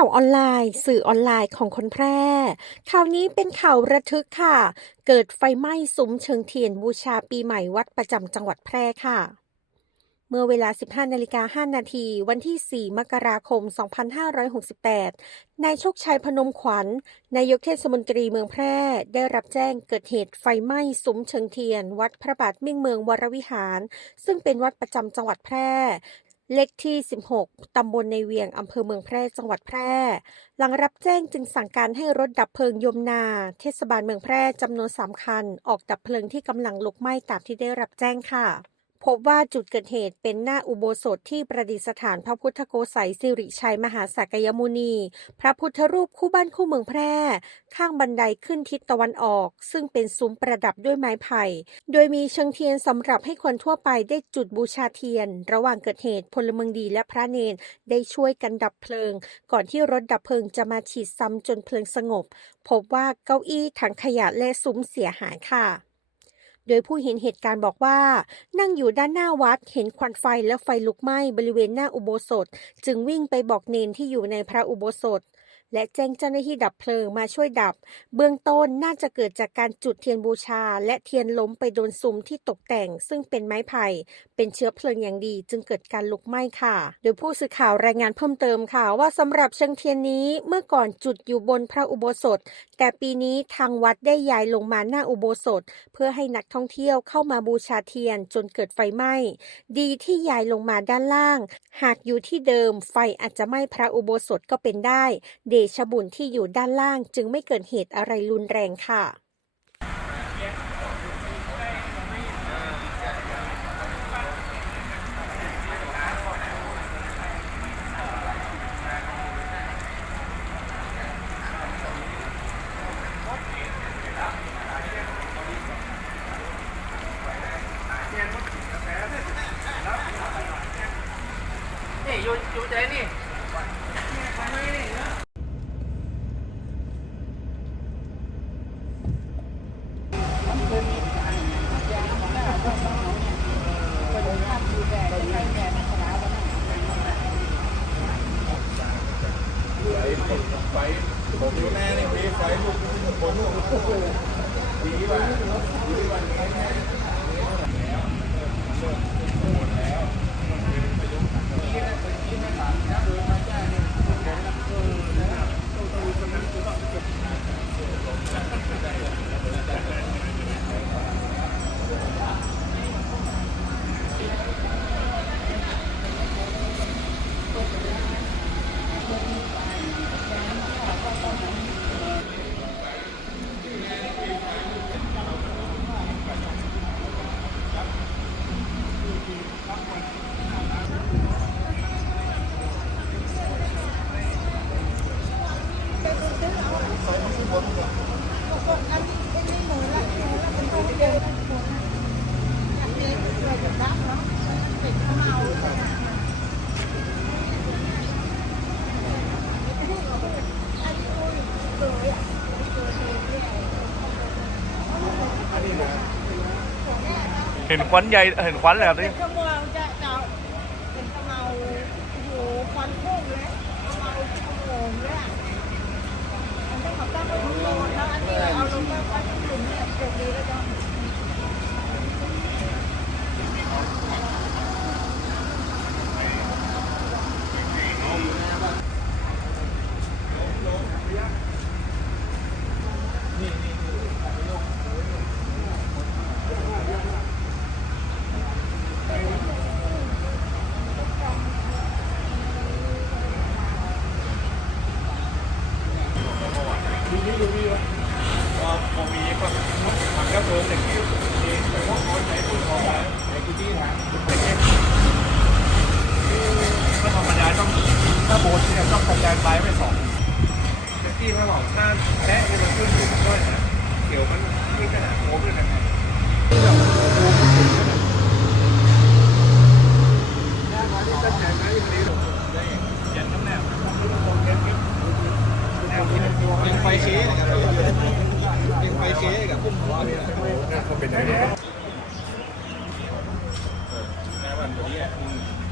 ข่าวออนไลน์ สื่อออนไลน์ของคนแพร่ ข่าวนี้เป็นข่าวระทึกค่ะ เกิดไฟไหม้ซุ้มเชิงเทียนบูชาปีใหม่วัดประจำจังหวัดแพร่ค่ะ เมื่อเวลา 15นาฬิกา5นาที วันที่ 4 มกราคม 2568 นายโชคชัยพนมขวัญ นายกเทศมนตรีเมืองแพร่ ได้รับแจ้งเกิดเหตุไฟไหม้ซุ้มเชิงเทียน วัดพระบาทมิ่งเมืองวรวิหาร ซึ่งเป็นวัดประจำจังหวัดแพร่ เลขที่ 16 ตำบลในเวียง อำเภอเมืองแพร่ จังหวัดแพร่ หลังรับแจ้งจึงสั่งการให้รถดับเพลิงยมนา เทศบาลเมืองแพร่จำนวน 3 คัน ออกดับเพลิงที่กำลังลุกไหม้ตามที่ได้รับแจ้งค่ะ พบว่าจุดเกิดเหตุเป็นหน้าอุโบสถที่ประดิษฐานพระพุทธโกสัยสิริชัยมหาสักยมุนี พระพุทธรูปคู่บ้านคู่เมืองแพร่ ข้างบันไดขึ้นทิศตะวันออก ซึ่งเป็นซุ้มประดับด้วยไม้ไผ่ โดยมีเชิงเทียนสำหรับให้คนทั่วไปได้จุดบูชาเทียน ระหว่างเกิดเหตุพลเมืองดีและพระเนนได้ช่วยกันดับเพลิง ก่อนที่รถดับเพลิงจะมาฉีดซ้ำจนเพลิงสงบ พบว่าเก้าอี้ถังขยะและซุ้มเสียหายค่ะ โดยผู้เห็นเหตุการณ์บอกว่า นั่งอยู่ด้านหน้าวัดเห็นควันไฟและไฟลุกไหม้บริเวณหน้าอุโบสถ จึงวิ่งไปบอกเนนที่อยู่ในพระอุโบสถ และแจ้งเจ้าหน้าที่ดับเพลิงมาช่วยดับ เบื้องต้นน่าจะเกิดจากการจุดเทียนบูชา และเทียนล้มไปโดนซุ้มที่ตกแต่ง ซึ่งเป็นไม้ไผ่ เป็นเชื้อเพลิงอย่างดี จึงเกิดการลุกไหม้ค่ะ โดยผู้สื่อข่าวรายงานเพิ่มเติมค่ะว่าสำหรับเชิงเทียนนี้เมื่อก่อนจุดอยู่บนพระอุโบสถแต่ปีนี้ทางวัดได้ย้ายลงมาหน้าอุโบสถ เพื่อให้นักท่องเที่ยวเข้ามาบูชาเทียนจนเกิดไฟไหม้ ดีที่ย้ายลงมาด้านล่าง หากอยู่ที่เดิมไฟอาจจะไหม้พระอุโบสถก็เป็นได้ เดชบุญที่อยู่ด้านล่างจึงไม่เกิดเหตุอะไรรุนแรงค่ะ อยู่อยู่ใจนี่ผมอยู่แน่นี่มีไฟลุกบนนู่นดีว่าดีว่าเห็นควันใหญ่ Ihre Ihre Hand, ja? เห็นควันเลยครับนี่เป็นชั่วโมงจะจะเป็นกะเมาโอ้โหควันพุ่งเลยกะเมาชั่วโมงเลยอะมันต้องขับตั้งไปทุกโลนแล้วอันนี้เอาลงมาไว้ที่หลุมเนี่ยเด็กดีแล้วจะ ก็พอมีก็มันก็เพิ่มอย่างนี้มีแต่พวกคนไหนพูดของอะไรไหนกูที่ทาง ไอ้เจ๊ก็ธรรมดาต้องถ้าโบสเนี่ยต้องกระจายไปไม่สองแต่ที่เขาบอกถ้าแพ้จะมันขึ้นอยู่ด้ yeah. Mm.